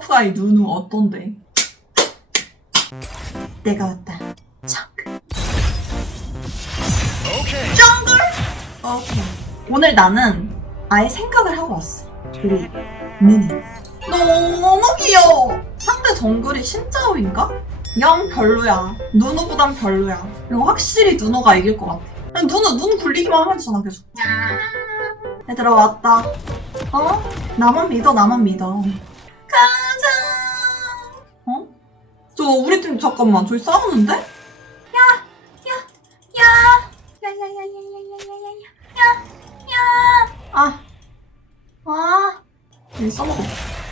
터프아이 누누 어떤데? 내가 왔다. 정글 정글! 오케이. 오늘 나는 아예 생각을 하고 왔어. 우리 누누. 너무 귀여워. 상대 정글이 신짜오인가? 영 별로야. 누누보단 별로야. 이거 확실히 누누가 이길 것 같아. 그냥 누누 눈 굴리기만 하면 되잖아 계속. 얘들아 왔다. 어? 나만 믿어 나만 믿어 가자 어? 저 우리 팀 잠깐만 저기 싸우는데? 야! 야! 야! 야야야야야야야야야 야! 야! 아! 아! 여기 써먹어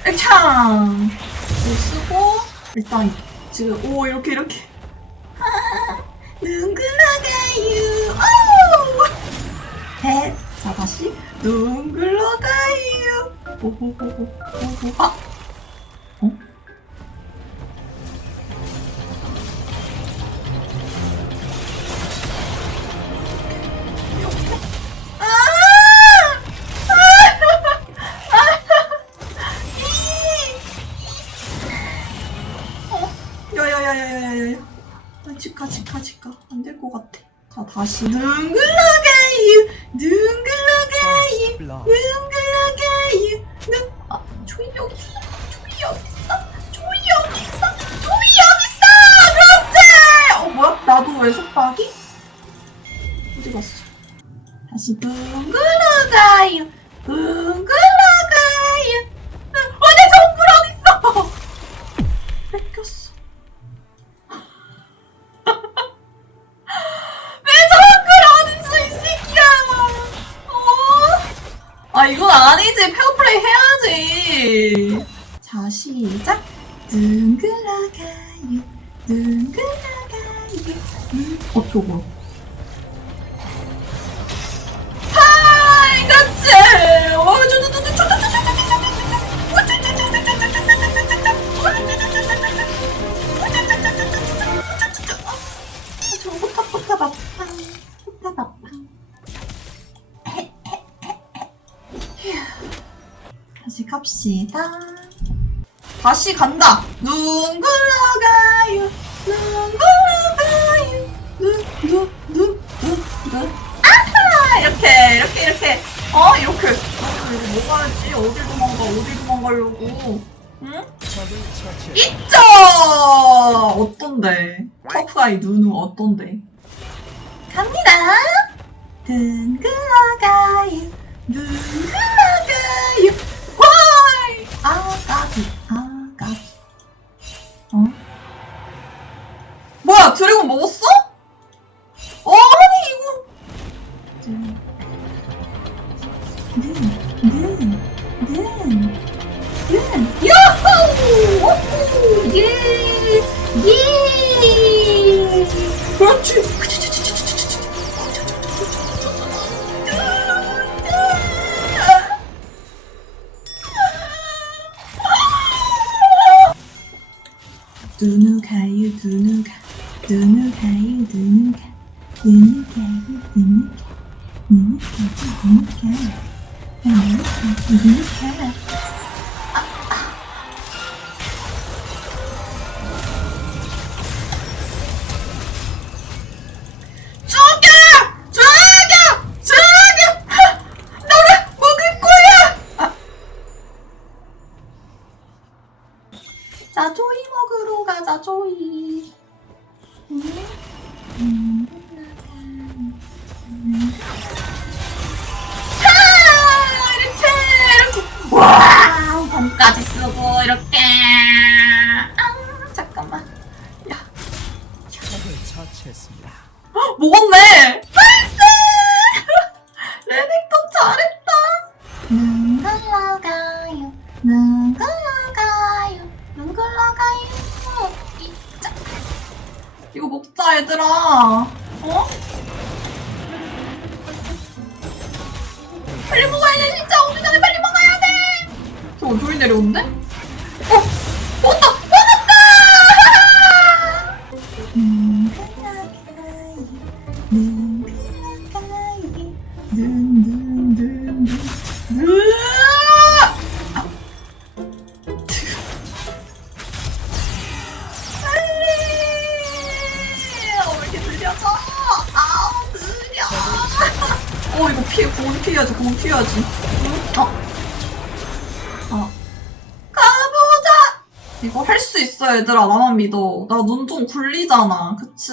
액창! 이거 쓰고 일단 지금 오 이렇게 이렇게 눈 굴러가요 오! 셋. 자 다시 눈 굴러가요 오호호호 오호 아! 星の暗号 둥글어가요 둥글어가요 어 저거 갑시다. 다시 간다. 눈 굴러가요. 눈 굴러가요. 눈, 눈, 눈, 눈, 눈. 아하! 이렇게, 이렇게, 이렇게. 어, 이렇게. 어, 이거 뭐 가야지? 어딜 도망가, 어딜 도망가려고. 응? 있죠! 어떤데? 터프아이 누누 어떤데? 갑니다. 둥글러가요. 둥글러가요. 와이! 아가비, 아가비. 뭐야, 드래곤 먹었어? 아니, 이거. 는, 는, 는, 는. 야호! 오호! 예! 예! 그렇지! 누누가요 누누가 得能看，得能看，得能看，得能看，得能看，得能看，得能看，得能看。 와! bom까지 쓰고, 이렇게. 아, 잠깐만. 야, 적을 처치했습니다. 먹었네! 나이스! 레넥톤 잘했다! 눈 걸러가요, 눈 걸러가요, 눈 걸러가요. 이짜. 이거 먹자, 얘들아. 어? 빨리 먹어야 돼, 진짜! 오기 전에 빨리 먹 어, 조이 내려온대? 있어 얘들아 나만 믿어. 나 눈 좀 굴리잖아. 그치?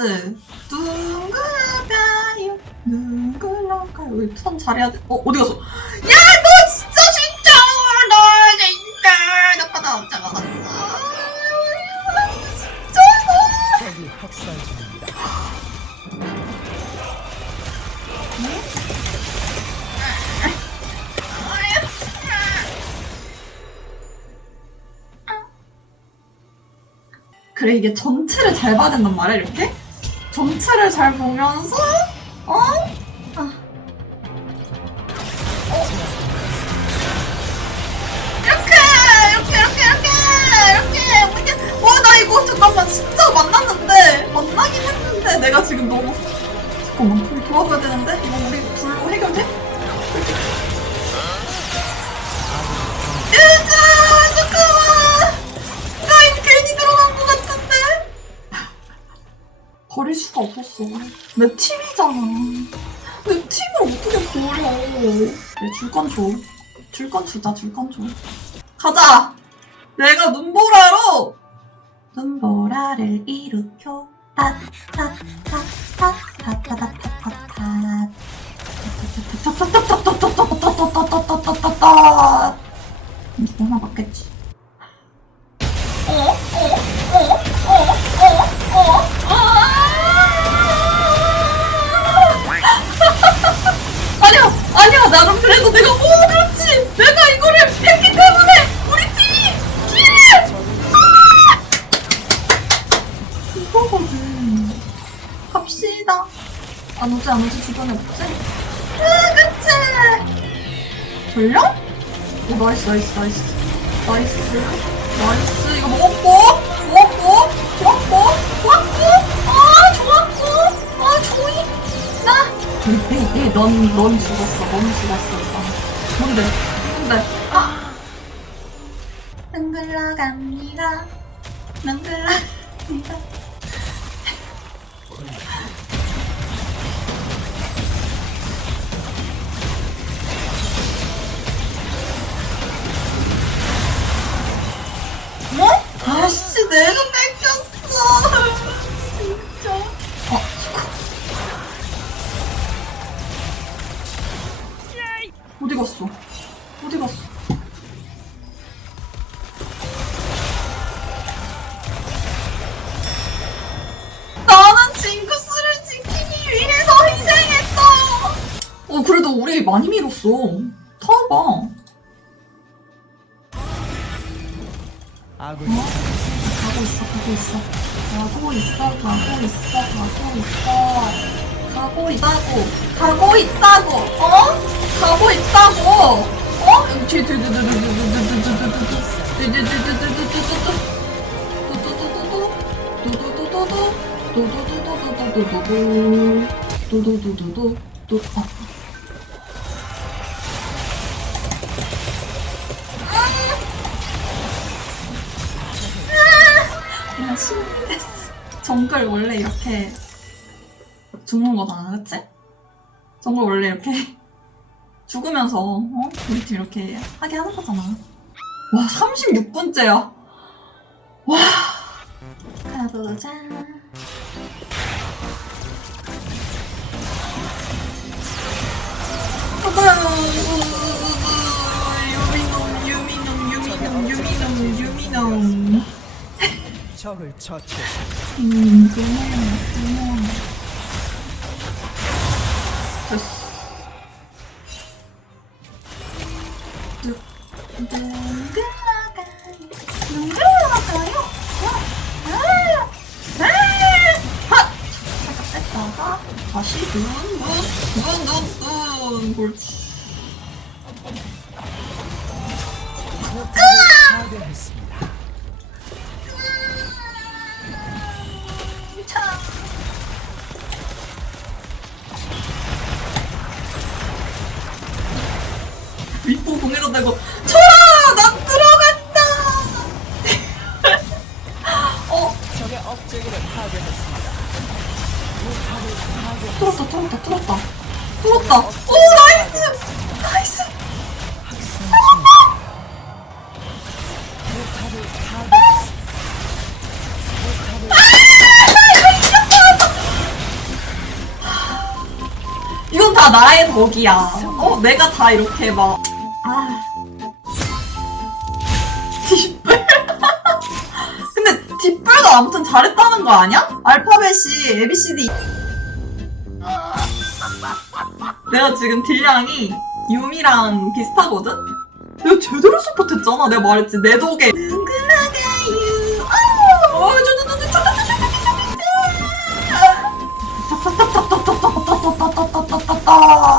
둥글까요. 둥글까요. 여기 선 잘해야 돼? 어 어디 갔어? 야 너 진짜 진짜! 너 진짜 나빠다 혼자 갔어. 진짜 너 그래 이게 전체를 잘 된단 말이야 이렇게 전체를 잘 보면서 어? 아. 어? 이렇게 이렇게 이렇게 이렇게 이렇게 이렇게 와나 이거 잠깐만 진짜 만났는데 만나긴 했는데 내가 지금 너무 잠깐만 둘이 도와줘야 되는데 이거 우리 버릴 수가 없었어. 내 팀이잖아. 내 팀을 어떻게 버려. 내 줄건 줘. 줄 건 주자, 줄 건 줘. 가자! 내가 눈보라로! 눈보라를 일으켜. 탓, 탓, 탓, 탓, 탓, 탓, 탓, 탓, 탓. 하나 맞겠지. 이거거든. 갑시다. 안 오지 안 오지 주변에 없지? 아 그치! 졸려? 오 나이스 나이스 나이스. 나이스 나이스. 이거 먹었고 먹었고 좋았고 좋았고. 아 좋았고. 아 조이. 나. 에이 넌넌 죽었어 넌 죽었어. 이거 뭔데? 뭔데? 아. 흔들러 갑니다. 흔들러 갑니다 많이 밀었어 타봐 아군이 가고 있어, 가고 있어. 가고 있어, 가고 있어, 가고 있어. 가고 있다고. 가고 있다고. 어? 가고 있다고. 어? 뒤, 뒤, 뒤, 뒤, 뒤, 뒤, 뒤, 뒤, 뒤, 뒤, 뒤, 뒤, 두두두두두. 두 어. 나 됐어. 정글 원래 이렇게 죽는 거잖아, 그치? 정글 원래 이렇게 죽으면서, 어? 우리 팀 이렇게 하게 하는 거잖아. 와, 36분째야. 와. 가보자. 적을 처치했습니다. 음, 다시 눈, 눈, 눈, 눈, 눈, 골치. 공에다 대고 초라 나 들어간다. 어 적의 업체계를 파괴했습니다. 뚫었다 뚫었다 뚫었다 뚫었다. 오 나이스 나이스. 이건 다 나의 덕이야. 어, 내가 다 이렇게 막. 아. 뒷불. 근데 뒷불도 아무튼 잘했다는 거 아니야? 알파벳이 ABCD. 내가 지금 딜량이 유미랑 비슷하거든? 내가 제대로 서포트했잖아. 내가 말했지. 내 덕에.